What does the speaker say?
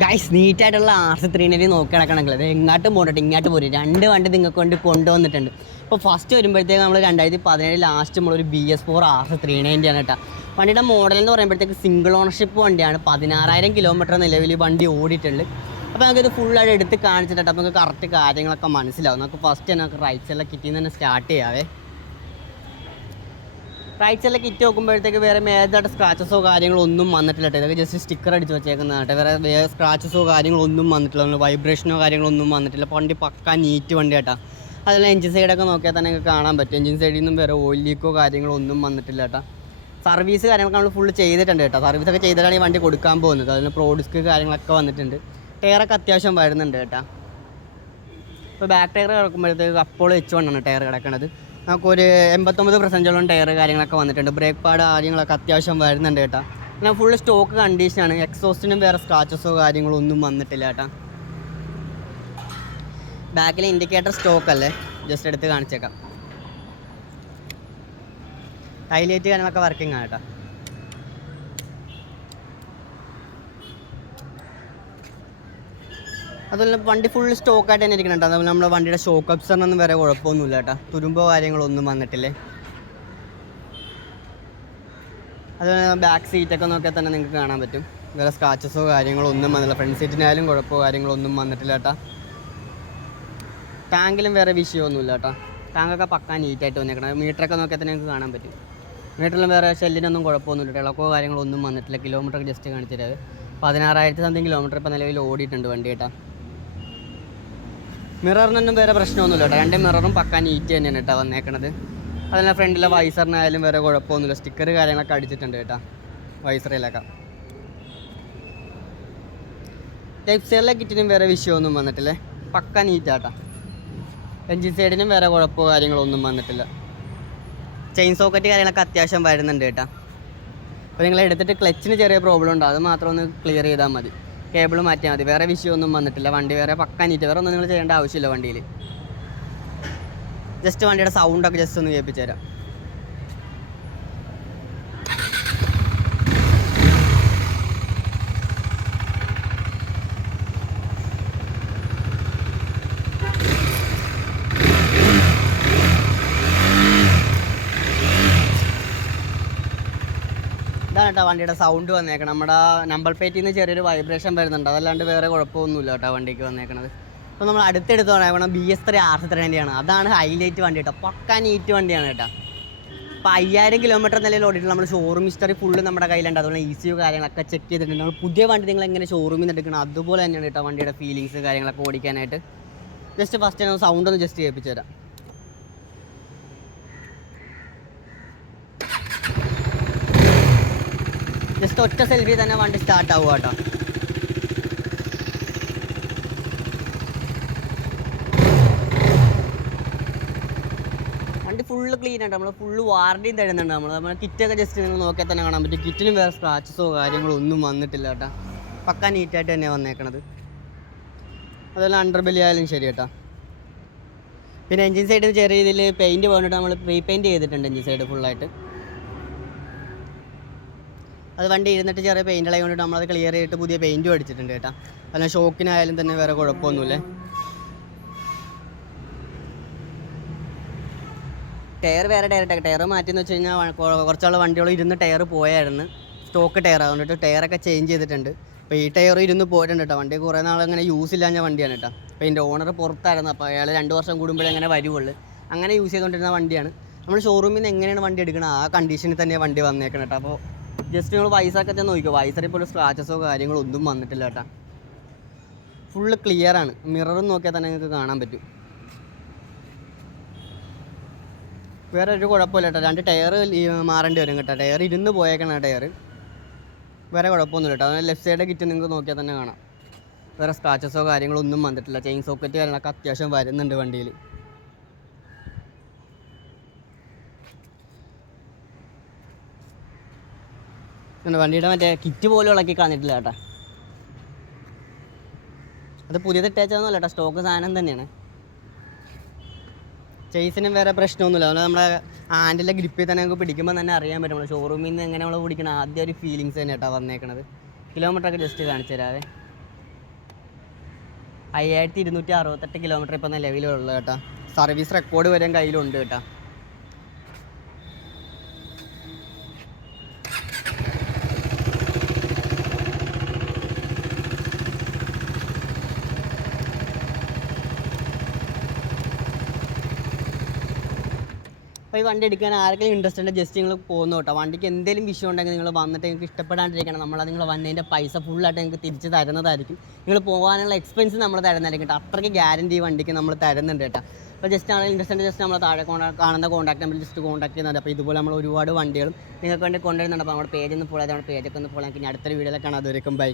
Guys നീറ്റായിട്ടുള്ള R C ത്രീനരി നോക്കി നടക്കണമെങ്കിൽ. അത് എങ്ങോട്ടും പോകട്ടെ ഇങ്ങോട്ട് പോരും. രണ്ട് വണ്ടി നിങ്ങൾക്ക് കൊണ്ട് കൊണ്ടുവന്നിട്ടുണ്ട്. ഇപ്പോൾ ഫസ്റ്റ് വരുമ്പോഴത്തേക്ക് നമ്മൾ രണ്ടായിരത്തി പതിനേഴ് ലാസ്റ്റ് നമ്മളൊരു B S four R C three ninety ആണ് കേട്ടോ വണ്ടിയുടെ മോഡൽ എന്ന് പറയുമ്പോഴത്തേക്ക് സിംഗിൾ ഓണർഷിപ്പ് വണ്ടിയാണ്. പതിനാറായിരം കിലോമീറ്റർ നിലവിൽ വണ്ടി ഓടിയിട്ടുണ്ട്. അപ്പോൾ നമുക്കിത് ഫുള്ളായിട്ട് എടുത്ത് കാണിച്ചിട്ട് നമുക്ക് കറക്റ്റ് കാര്യങ്ങളൊക്കെ മനസ്സിലാവും. നമുക്ക് ഫസ്റ്റ് തന്നെ നമുക്ക് റൈറ്റ്സ് എല്ലാം കിറ്റിൽ തന്നെ സ്റ്റാർട്ട് ചെയ്യാവേ. റൈറ്റ്സ് എല്ലാം കിറ്റ് നോക്കുമ്പോഴത്തേക്ക് വേറെ മേജായിട്ട് സ്ക്രാച്ചസോ കാര്യങ്ങളോ ഒന്നും വന്നിട്ടില്ല ഇതൊക്കെ ജസ്റ്റ് സ്റ്റിക്കർ അടിച്ച് വെച്ചേക്കുന്നതാണ് വേറെ വേറെ സ്ക്രാച്ചസോ കാര്യങ്ങളോ ഒന്നും വന്നിട്ടില്ല. വൈബ്രേഷനോ കാര്യങ്ങളോ ഒന്നും വന്നിട്ടില്ല. വണ്ടി പക്ക നീറ്റ് വണ്ടി കേട്ടാ. അതിൽ എഞ്ചിൻ സൈഡൊക്കെ നോക്കിയാൽ തന്നെ നിങ്ങൾക്ക് കാണാൻ പറ്റും. എഞ്ചിൻ സൈഡിൽ നിന്നും വേറെ ഓയിൽ ലീക്കോ കാര്യങ്ങളോ ഒന്നും വന്നിട്ടില്ല കേട്ടോ. സർവീസ് കാര്യങ്ങളൊക്കെ നമ്മൾ ഫുള്ള് ചെയ്തിട്ടുണ്ട് കേട്ടോ. സർവീസ് ഒക്കെ ചെയ്തിട്ടാണ് ഈ വണ്ടി കൊടുക്കാൻ പോകുന്നത്. അതിന് പ്രോ ഡിസ്ക് കാര്യങ്ങളൊക്കെ വന്നിട്ടുണ്ട്. ടയറൊക്കെ അത്യാവശ്യം വരുന്നുണ്ട് കേട്ടോ. ഇപ്പോൾ ബാക്ക് ടയർ കിടക്കുമ്പോഴത്തേക്ക് അപ്പോൾ എച്ച് വണ്ണാണ് ടയർ കിടക്കണത്. നമുക്കൊരു എൺപത്തൊമ്പത് പെർസെന്റോളം ടയർ കാര്യങ്ങളൊക്കെ വന്നിട്ടുണ്ട്. ബ്രേക്ക് പാഡ് കാര്യങ്ങളൊക്കെ അത്യാവശ്യം വരുന്നുണ്ട് കേട്ടോ. പിന്നെ ഫുള്ള് സ്റ്റോക്ക് കണ്ടീഷനാണ് എക്സോസ്റ്റിനും വേറെ സ്ക്രാച്ചസോ കാര്യങ്ങളോ ഒന്നും വന്നിട്ടില്ല കേട്ടോ. ബാക്കിൽ ഇൻഡിക്കേറ്റർ സ്റ്റോക്ക് അല്ലേ? ജസ്റ്റ് എടുത്ത് കാണിച്ചേക്കാം. ഹൈലൈറ്റ് കാര്യങ്ങളൊക്കെ വർക്കിംഗ് ആണ് കേട്ടോ. അതുപോലെ വണ്ടി ഫുൾ സ്റ്റോക്ക് ആയിട്ട് തന്നെ ഇരിക്കുന്നുണ്ട്. അതുപോലെ നമ്മുടെ വണ്ടിയുടെ ഷോക്ക് അബ്സറിനൊന്നും വരെ കുഴപ്പമൊന്നുമില്ല കേട്ടോ. തുരുമ്പോ കാര്യങ്ങളൊന്നും വന്നിട്ടില്ലേ? അതുപോലെ ബാക്ക് സീറ്റൊക്കെ നോക്കിയാൽ തന്നെ നിങ്ങൾക്ക് കാണാൻ പറ്റും. വേറെ സ്ക്രാച്ചസോ കാര്യങ്ങളോ ഒന്നും വന്നില്ല. ഫ്രണ്ട് സീറ്റിനായാലും കുഴപ്പമോ കാര്യങ്ങളോ ഒന്നും വന്നിട്ടില്ല കേട്ടോ. ടാങ്കിലും വേറെ വിഷയമൊന്നുമില്ല കേട്ടോ. ടാങ്കൊക്കെ പക്കാൻ നീറ്റായിട്ട് വന്നേക്കണം. മീറ്ററൊക്കെ നോക്കിയാൽ തന്നെ നിങ്ങൾക്ക് കാണാൻ പറ്റും. മീറ്ററിലും വേറെ ഷെല്ലിനൊന്നും കുഴപ്പമൊന്നുമില്ല ഇളക്കോ കാര്യങ്ങളൊന്നും വന്നിട്ടില്ല. കിലോമീറ്റർ ജസ്റ്റ് കാണിച്ചിട്ട് പതിനാറായിരത്തി സംതിങ് കിലോമീറ്റർ ഇപ്പോൾ നിലവിൽ ഓടിയിട്ടുണ്ട് വണ്ടി കേട്ടോ. മിററിനൊന്നും വേറെ പ്രശ്നമൊന്നുമില്ല കേട്ടോ. രണ്ട് മിററും പക്കാൻ നീറ്റ് തന്നെയാണ് കേട്ടോ വന്നേക്കണത്. അതിനെ ഫ്രണ്ടിലെ വൈസറിനായാലും വേറെ കുഴപ്പമൊന്നുമില്ല. സ്റ്റിക്കർ കാര്യങ്ങളൊക്കെ അടിച്ചിട്ടുണ്ട് കേട്ടോ. വൈസറിലൊക്കെ ലെഫ്റ്റ് സൈഡിലെ കിറ്റിനും വേറെ വിഷയമൊന്നും വന്നിട്ടില്ലേ. പക്ക നീറ്റാട്ടാ എഞ്ചിൻ സൈഡിനും വേറെ കുഴപ്പമോ കാര്യങ്ങളൊന്നും വന്നിട്ടില്ല. ചെയിൻ സോക്കറ്റ് കാര്യങ്ങളൊക്കെ അത്യാവശ്യം വരുന്നുണ്ട് കേട്ടോ. അപ്പോൾ നിങ്ങൾ എടുത്തിട്ട് ക്ലച്ചിന് ചെറിയ പ്രോബ്ലം ഉണ്ടോ. അത് മാത്രം ഒന്ന് ക്ലിയർ ചെയ്താൽ മതി. കേബിൾ മാറ്റിയാൽ മതി. വേറെ വിഷയമൊന്നും വന്നിട്ടില്ല. വണ്ടി വേറെ പക്ക വേറെ ഒന്നും നിങ്ങൾ ചെയ്യേണ്ട ആവശ്യമില്ല വണ്ടിയിൽ ജസ്റ്റ് വണ്ടിയുടെ സൗണ്ടൊക്കെ ജസ്റ്റ് ഒന്ന് കേൾപ്പിച്ചു തരാം കേട്ടോ വണ്ടിയുടെ സൗണ്ട് വന്നേക്കണം. നമ്മുടെ നമ്പർ പ്ലേറ്റിൽ നിന്ന് ചെറിയൊരു വൈബ്രേഷൻ വരുന്നുണ്ട്. അതല്ലാണ്ട് വേറെ കുഴപ്പമൊന്നുമില്ല കേട്ടോ വണ്ടിക്ക് വന്നേക്കണത്. അപ്പോൾ നമ്മൾ അടുത്തെടുത്ത് പറയണം B S three R three വണ്ടിയാണ് അതാണ് ഹൈലൈറ്റ് വണ്ടി കേട്ടോ. പക്ക നീറ്റ് വണ്ടിയാണ് കേട്ടോ. അപ്പോൾ അയ്യായിരം കിലോമീറ്റർ നിലയിൽ ഓടിയിട്ട് നമ്മൾ ഷോറൂം ഹിസ്റ്ററി ഫുള്ള് നമ്മുടെ കയ്യിലുണ്ട്. അതുപോലെ ഇ സിയോ കാര്യങ്ങളൊക്കെ ചെക്ക് ചെയ്തിട്ടുണ്ട്. നമ്മൾ പുതിയ വണ്ടി നിങ്ങൾ എങ്ങനെ ഷോറൂമിൽ നിന്ന് എടുക്കണം അതുപോലെ തന്നെയാണ് കേട്ടോ വണ്ടിയുടെ ഫീലിങ്സ് കാര്യങ്ങളൊക്കെ ഓടിക്കാനായിട്ട്. ജസ്റ്റ് ഫസ്റ്റ് ഞാൻ സൗണ്ട് ഒന്ന് ജസ്റ്റ് കേൾപ്പിച്ചു തരാം. ജസ്റ്റ് ഒറ്റ സെൽഫി തന്നെ വണ്ടി സ്റ്റാർട്ട് ആവുക കേട്ടോ. വണ്ടി ഫുള്ള് ക്ലീൻ ആണ് നമ്മൾ ഫുള്ള് വാറണ്ടിയും തരുന്നുണ്ട് നമ്മൾ നമ്മുടെ കിറ്റൊക്കെ ജസ്റ്റ് നിങ്ങൾ നോക്കിയാൽ തന്നെ കാണാൻ പറ്റും. കിറ്റിനും വേറെ സ്ക്രാച്ചസോ കാര്യങ്ങളോ ഒന്നും വന്നിട്ടില്ല കേട്ടോ. പക്ക നീറ്റായിട്ട് തന്നെ വന്നേക്കണത്. അതുപോലെ അണ്ടർ ബെല്ലി ആയാലും ശരി കേട്ടോ. പിന്നെ എഞ്ചിൻ സൈഡിൽ ചെറിയ രീതിയിൽ പെയിന്റ് പോയിട്ട് നമ്മൾ റീപെയിന്റ് ചെയ്തിട്ടുണ്ട് എൻജിൻ സൈഡ് ഫുള്ളായിട്ട് അത് വണ്ടി ഇരുന്നിട്ട് ചെറിയ പെയിന്റ് ഇളകി കൊണ്ടിട്ട് നമ്മളത് ക്ലിയർ ചെയ്തിട്ട് പുതിയ പെയിന്റും അടിച്ചിട്ടുണ്ട് കേട്ടോ. അല്ല ഷോക്കിനായാലും തന്നെ വേറെ കുഴപ്പമൊന്നുമില്ല. ടയർ വേറെ ടയർ ടയർ മാറ്റിയെന്ന് വെച്ച് കഴിഞ്ഞാൽ കുറച്ചുള്ള വണ്ടികൾ ഇരുന്ന് ടയർ പോയായിരുന്നു. സ്റ്റോക്ക് ടയർ അതുകൊണ്ടിട്ട് ടയറൊക്കെ ചേഞ്ച് ചെയ്തിട്ടുണ്ട്. അപ്പോൾ ഈ ടയർ ഇരുന്ന് പോയിട്ടുണ്ട് കേട്ടോ. വണ്ടി കുറേ നാൾ അങ്ങനെ യൂസ് ഇല്ലാഞ്ഞ വണ്ടിയാണ് കേട്ടോ. അപ്പോൾ ഇതിന്റെ ഓണർ പുറത്തായിരുന്നു. അപ്പോൾ അയാൾ രണ്ട് വർഷം കൂടുമ്പോഴേ അങ്ങനെ വരുവുള്ളൂ. അങ്ങനെ യൂസ് ചെയ്തുകൊണ്ടിരുന്ന വണ്ടിയാണ്. നമ്മൾ ഷോറൂമിൽ നിന്ന് എങ്ങനെയാണ് വണ്ടി എടുക്കുന്നത് ആ കണ്ടീഷനിൽ തന്നെ വണ്ടി വന്നേക്കണം കേട്ടോ. അപ്പോൾ ജസ്റ്റ് നിങ്ങൾ വൈസറൊക്കെ തന്നെ നോക്കിയോ വൈസറിൽ പോലും സ്ക്രാച്ചസോ കാര്യങ്ങളോ ഒന്നും വന്നിട്ടില്ല കേട്ടാ. ഫുള്ള് ക്ലിയർ ആണ്. മിററും നോക്കിയാൽ തന്നെ നിങ്ങൾക്ക് കാണാൻ പറ്റും. വേറെ ഒരു കുഴപ്പമില്ല കേട്ടോ. രണ്ട് ടയർ മാറേണ്ടി വരും കേട്ടോ. ടയർ ഇരുന്ന് പോയേക്കണ ടയർ വേറെ കുഴപ്പമൊന്നുമില്ല കേട്ടോ. ലെഫ്റ്റ് സൈഡ് കിറ്റ് നിങ്ങൾക്ക് നോക്കിയാൽ തന്നെ കാണാം. വേറെ സ്ക്രാച്ചസോ കാര്യങ്ങളോ ഒന്നും വന്നിട്ടില്ല. ചെയിൻ സോക്കറ്റ് കാര്യങ്ങളൊക്കെ അത്യാവശ്യം വരുന്നുണ്ട് വണ്ടിയിൽ വണ്ടിയുടെ മറ്റേ കിറ്റ് പോലും ഇളക്കി കളഞ്ഞിട്ടില്ല കേട്ടാ. അത് പുതിയത് ഇട്ടേച്ചതൊന്നുമല്ല കേട്ടോ സ്റ്റോക്ക് സാധനം തന്നെയാണ്. ചേസിനും വേറെ പ്രശ്നമൊന്നുമില്ല. അതുകൊണ്ട് നമ്മുടെ ആൻഡിലെ ഗ്രിപ്പിൽ തന്നെ നമുക്ക് പിടിക്കുമ്പോൾ തന്നെ അറിയാൻ പറ്റും. നമ്മൾ ഷോറൂമിൽ നിന്ന് എങ്ങനെ നമ്മൾ പിടിക്കണം ആദ്യം ഒരു ഫീലിങ്സ് തന്നെ കേട്ടോ വന്നേക്കണത്. കിലോമീറ്റർ ഒക്കെ ജസ്റ്റ് കാണിച്ചു തരാവേ. അയ്യായിരത്തി ഇരുന്നൂറ്റി അറുപത്തെട്ട് കിലോമീറ്റർ ഇപ്പം നിലവിലുള്ളത് കേട്ടോ. സർവീസ് റെക്കോർഡ് വരെ കയ്യിലുണ്ട് കേട്ടോ. അപ്പോൾ ഈ വണ്ടി എടുക്കാൻ ആർക്കെങ്കിലും ഇൻട്രസ്റ്റ് ഉണ്ട് ജസ്റ്റ് നിങ്ങൾ പോകുന്നു കേട്ടോ. വണ്ടിക്ക് എന്തെങ്കിലും വിഷയം ഉണ്ടെങ്കിൽ നിങ്ങൾ വന്നിട്ട് നിങ്ങൾക്ക് ഇഷ്ടപ്പെടാണ്ടിരിക്കണം. നമ്മൾ നിങ്ങൾ വന്നതിന്റെ പൈസ ഫുള്ളായിട്ട് നിങ്ങൾക്ക് തിരിച്ച് തരുന്നതായിരിക്കും. നിങ്ങൾ പോകാനുള്ള എക്സ്പെൻസ് നമ്മൾ തരുന്നതായിരിക്കും കേട്ടോ. അത്രയ്ക്ക് ഗ്യാരണ്ടി വണ്ടിക്ക് നമ്മൾ തരുന്നുണ്ട് കേട്ടോ. അപ്പോൾ ജസ്റ്റ് ആണെങ്കിൽ ഇൻട്രസ്റ്റ് ജസ്റ്റ് നമ്മൾ താഴെ കാണുന്ന കോൺടാക്ട് നമ്പർ ജസ്റ്റ് കോൺടാക്ട് ചെയ്യുന്നുണ്ട്. അപ്പോൾ ഇതുപോലെ നമ്മൾ ഒരുപാട് വണ്ടികളും നിങ്ങൾക്ക് വേണ്ടി കൊണ്ടുവരുന്നുണ്ട്. അപ്പോൾ നമ്മുടെ പേജ് ഒന്ന് ഫോളോ ചെയ്ത് നമ്മുടെ പേജൊക്കെ ഒന്ന് ഫോളോ ആക്കി അടുത്തൊരു വീഡിയോയിലൊക്കെ കാണാം. അതുവരെയും ബൈ